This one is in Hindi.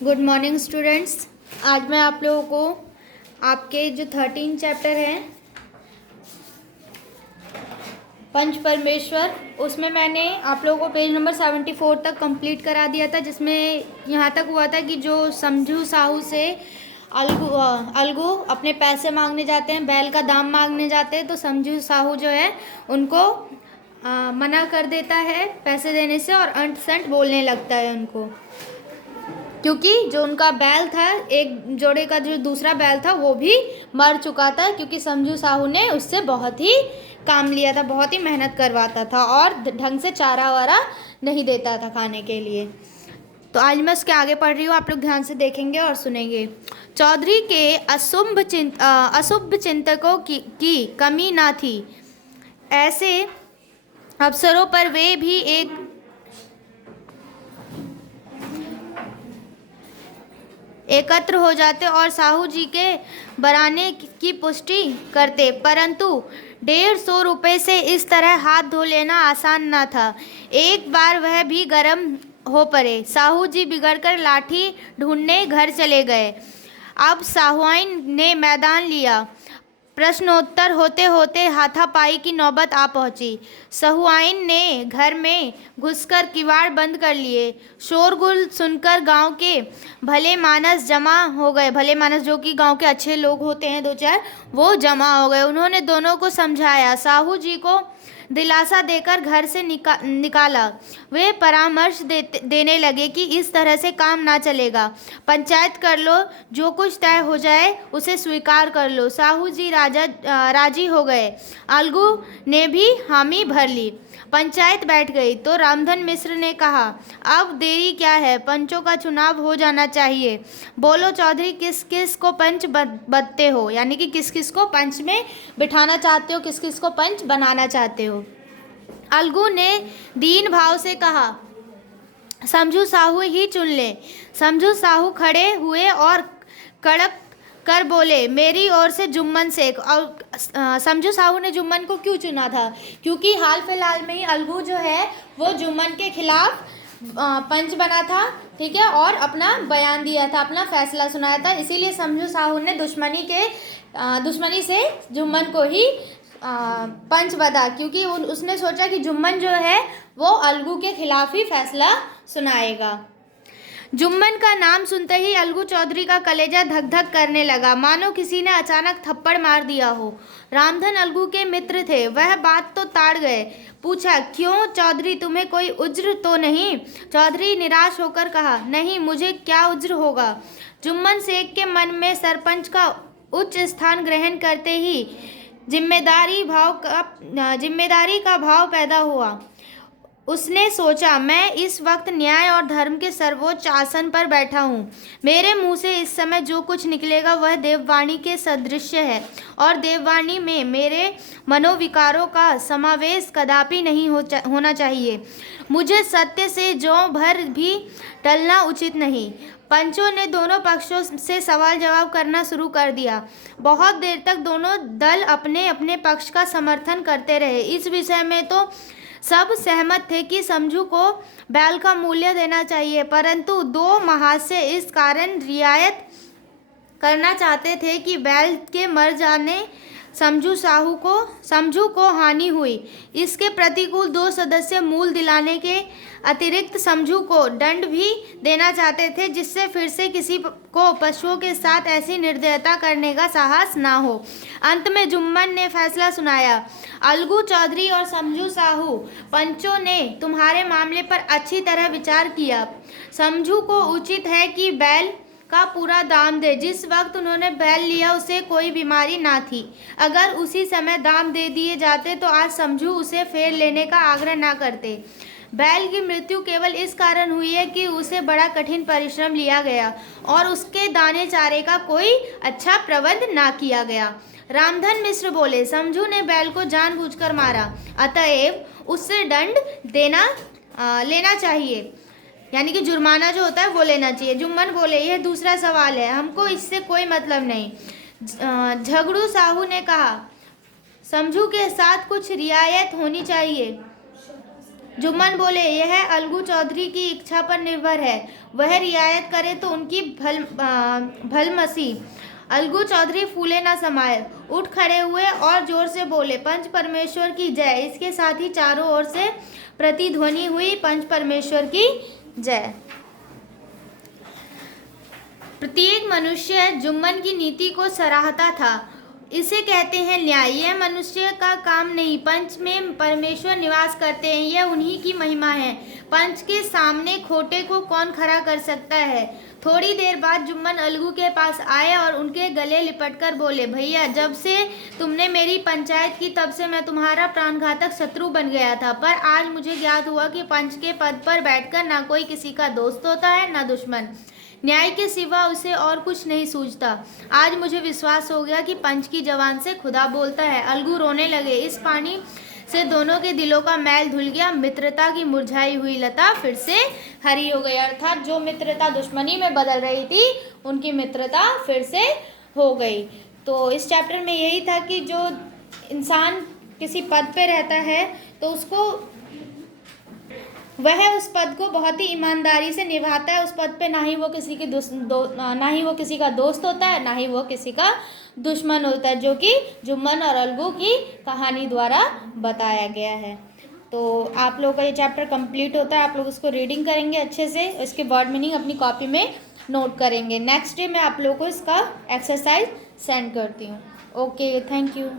Good morning students. आज मैं आप लोगों को आपके जो 13 चैप्टर हैं पंच परमेश्वर, उसमें मैंने आप लोगों को पेज नंबर 74 तक कंप्लीट करा दिया था, जिसमें यहाँ तक हुआ था कि जो समझू साहू से अलगू अपने पैसे मांगने जाते हैं, बैल का दाम मांगने जाते हैं, तो समझू साहू जो है उनको मना कर देता है पैसे देने से और अंट संट बोलने लगता है उनको, क्योंकि जो उनका बैल था, एक जोड़े का जो दूसरा बैल था वो भी मर चुका था, क्योंकि समझू साहू ने उससे बहुत ही काम लिया था, बहुत ही मेहनत करवाता था और ढंग से चारा वारा नहीं देता था खाने के लिए। तो आज मैं उसके आगे पढ़ रही हूँ, आप लोग ध्यान से देखेंगे और सुनेंगे। चौधरी के अशुभ चिंतकों की कमी ना थी। ऐसे अवसरों पर वे भी एकत्र हो जाते और साहू जी के बराने की पुष्टि करते, परंतु 150 रुपये से इस तरह हाथ धो लेना आसान न था। एक बार वह भी गर्म हो पड़े। साहू जी बिगड़कर लाठी ढूंढने घर चले गए। अब साहुआइन ने मैदान लिया। प्रश्नोत्तर होते होते हाथापाई की नौबत आ पहुंची। सहुआइन ने घर में घुसकर किवाड़ बंद कर लिए। शोरगुल सुनकर गांव के भले मानस जमा हो गए। भले मानस जो कि गांव के अच्छे लोग होते हैं, दो चार, वो जमा हो गए। उन्होंने दोनों को समझाया, साहू जी को दिलासा देकर घर से निकाला। वे परामर्श देने लगे कि इस तरह से काम ना चलेगा। पंचायत कर लो, जो कुछ तय हो जाए उसे स्वीकार कर लो। साहू जी राजी हो गए। अलगू ने भी हामी भर ली। पंचायत बैठ गई तो रामधन मिश्र ने कहा, अब देरी क्या है, पंचों का चुनाव हो जाना चाहिए। बोलो चौधरी, किस किस को पंच बनते हो, यानी कि किस किस को पंच में बिठाना चाहते हो, किस किस को पंच बनाना चाहते हो। अलगू ने दीन भाव से कहा, समझू साहू ही चुन ले। समझू साहू खड़े हुए और कड़क कर बोले, मेरी ओर से जुम्मन शेख। और समझू साहू ने जुम्मन को क्यों चुना था, क्योंकि हाल फिलहाल में ही अलगू जो है वो जुम्मन के खिलाफ पंच बना था, ठीक है, और अपना बयान दिया था, अपना फैसला सुनाया था। इसीलिए समझू साहू ने दुश्मनी से जुम्मन को ही पंच बना, क्योंकि उसने सोचा कि जुम्मन जो है वो अलगू के खिलाफ ही फैसला सुनाएगा। जुम्मन का नाम सुनते ही अलगू चौधरी का कलेजा धक धक करने लगा, मानो किसी ने अचानक थप्पड़ मार दिया हो। रामधन अलगू के मित्र थे, वह बात तो ताड़ गए। पूछा, क्यों चौधरी, तुम्हें कोई उज्र तो नहीं? चौधरी निराश होकर कहा, नहीं, मुझे क्या उज्र होगा। जुम्मन शेख के मन में सरपंच का उच्च स्थान ग्रहण करते ही जिम्मेदारी का भाव पैदा हुआ। उसने सोचा, मैं इस वक्त न्याय और धर्म के सर्वोच्च आसन पर बैठा हूँ। मेरे मुंह से इस समय जो कुछ निकलेगा वह देववाणी के सदृश है, और देववाणी में मेरे मनोविकारों का समावेश कदापि नहीं होना चाहिए। मुझे सत्य से जौ भर भी टलना उचित नहीं। पंचों ने दोनों पक्षों से सवाल जवाब करना शुरू कर दिया। बहुत देर तक दोनों दल अपने अपने पक्ष का समर्थन करते रहे। इस विषय में तो सब सहमत थे कि समझू को बैल का मूल्य देना चाहिए, परंतु दो महाशय इस कारण रियायत करना चाहते थे कि बैल के मर जाने समझू को हानि हुई। इसके प्रतिकूल दो सदस्य मूल दिलाने के अतिरिक्त समझू को दंड भी देना चाहते थे, जिससे फिर से किसी को पशुओं के साथ ऐसी निर्दयता करने का साहस ना हो। अंत में जुम्मन ने फैसला सुनाया, अलगू चौधरी और समझू साहू, पंचों ने तुम्हारे मामले पर अच्छी तरह विचार किया। समझू को उचित है कि बैल का पूरा दाम दे। जिस वक्त उन्होंने बैल लिया उसे कोई बीमारी ना थी। अगर उसी समय दाम दे दिए जाते तो आज समझू उसे फेर लेने का आग्रह ना करते। बैल की मृत्यु केवल इस कारण हुई है कि उसे बड़ा कठिन परिश्रम लिया गया और उसके दाने चारे का कोई अच्छा प्रबंध ना किया गया। रामधन मिश्र बोले, समझू ने बैल को जानबूझकर मारा, अतएव उससे दंड लेना चाहिए, यानी कि जुर्माना जो होता है वो लेना चाहिए। जुम्मन बोले, यह दूसरा सवाल है, हमको इससे कोई मतलब नहीं। झगड़ू साहू ने कहा, समझू के साथ कुछ रियायत होनी चाहिए। जुम्मन बोले, यह अलगू चौधरी की इच्छा पर निर्भर है, वह रियायत करे तो उनकी भलमसी। अलगू चौधरी फूले न समाये, उठ खड़े हुए और जोर से बोले, पंच परमेश्वर की जय। इसके साथ ही चारों ओर से प्रतिध्वनि हुई, पंच परमेश्वर की जय। प्रत्येक मनुष्य जुम्मन की नीति को सराहता था। इसे कहते हैं न्याय। यह मनुष्य का काम नहीं, पंच में परमेश्वर निवास करते हैं, यह उन्हीं की महिमा है। पंच के सामने खोटे को कौन खड़ा कर सकता है। थोड़ी देर बाद जुम्मन अलगू के पास आए और उनके गले लिपटकर बोले, भैया, जब से तुमने मेरी पंचायत की तब से मैं तुम्हारा प्राणघातक शत्रु बन गया था, पर आज मुझे ज्ञात हुआ कि पंच के पद पर बैठकर ना कोई किसी का दोस्त होता है ना दुश्मन। न्याय के सिवा उसे और कुछ नहीं सूझता। आज मुझे विश्वास हो गया कि पंच की जबान से खुदा बोलता है। अलगू रोने लगे। इस पानी से दोनों के दिलों का मैल धुल गया। मित्रता की मुरझाई हुई लता फिर से हरी हो गई। अर्थात जो मित्रता दुश्मनी में बदल रही थी, उनकी मित्रता फिर से हो गई। तो इस चैप्टर में यही था कि जो इंसान किसी पद पे रहता है तो उसको वह उस पद को बहुत ही ईमानदारी से निभाता है। उस पद पे ना ही वो किसी की ना ही वो किसी का दोस्त होता है, ना ही वो किसी का दुश्मन होता है, जो कि जुम्मन और अलगू की कहानी द्वारा बताया गया है। तो आप लोगों का ये चैप्टर कंप्लीट होता है। आप लोग उसको रीडिंग करेंगे अच्छे से, इसके वर्ड मीनिंग अपनी कॉपी में नोट करेंगे। नेक्स्ट डे मैं आप लोगों को इसका एक्सरसाइज सेंड करती हूँ। Okay, thank you.